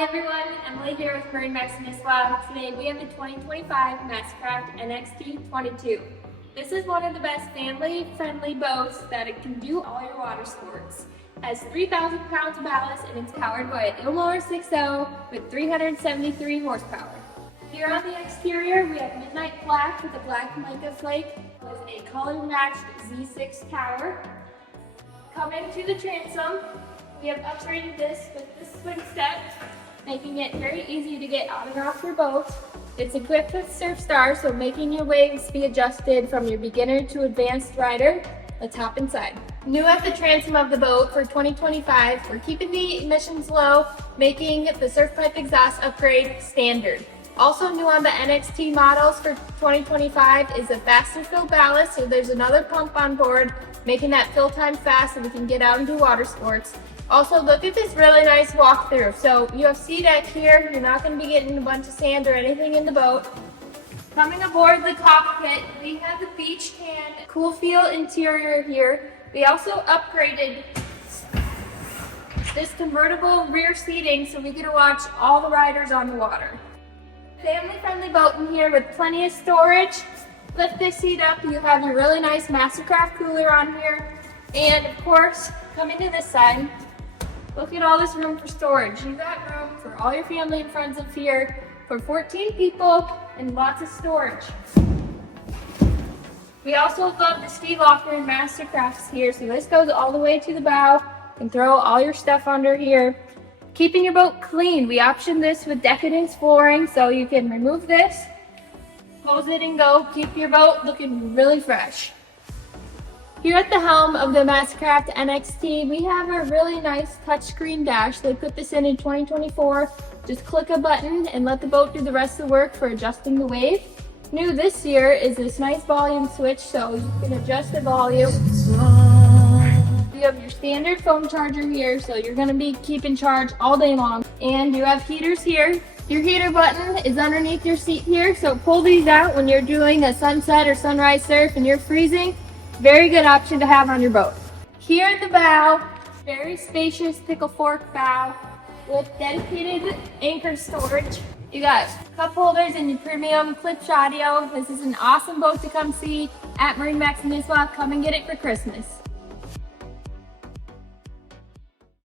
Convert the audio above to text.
Hi everyone, Emily here with MarineMax Nisswa. Today we have the 2025 MasterCraft NXT22. This is one of the best family-friendly boats that it can do all your water sports. It has 3,000 pounds of ballast and it's powered by an Ilmor 6.0 with 373 horsepower. Here on the exterior we have midnight black with a black mica flake with a color-matched Z6 tower. Coming to the transom, we have upgraded this with this swing step, making it very easy to get on and off your boat. It's equipped with Surf Star, so making your waves be adjusted from your beginner to advanced rider. Let's hop inside. New at the transom of the boat for 2025, we're keeping the emissions low, making the surf pipe exhaust upgrade standard. Also new on the NXT models for 2025 is a faster fill ballast, so there's another pump on board, making that fill time fast so we can get out and do water sports. Also, look at this really nice walkthrough. So you have sea deck here. You're not going to be getting a bunch of sand or anything in the boat. Coming aboard the cockpit, we have the beach can, cool feel interior here. We also upgraded this convertible rear seating so we get to watch all the riders on the water. Family-friendly boat in here with plenty of storage. Lift this seat up, you have your really nice MasterCraft cooler on here. And of course, coming to this side, look at all this room for storage. You've got room for all your family and friends up here for 14 people and lots of storage. We also love the ski locker and MasterCrafts here, so this goes all the way to the bow. You can throw all your stuff under here. Keeping your boat clean, we optioned this with Decadence flooring, so you can remove this, close it and go. Keep your boat looking really fresh. Here at the helm of the MasterCraft NXT, we have a really nice touchscreen dash. They put this in 2024. Just click a button and let the boat do the rest of the work for adjusting the wave. New this year is this nice volume switch, so you can adjust the volume. You have your standard phone charger here, so you're going to be keeping charge all day long. And you have heaters here. Your heater button is underneath your seat here, so pull these out when you're doing a sunset or sunrise surf and you're freezing. Very good option to have on your boat. Here at the bow, very spacious pickle fork bow with dedicated anchor storage. You got cup holders and your premium Klipsch audio. This is an awesome boat to come see at MarineMax Nisswa. Come and get it for Christmas.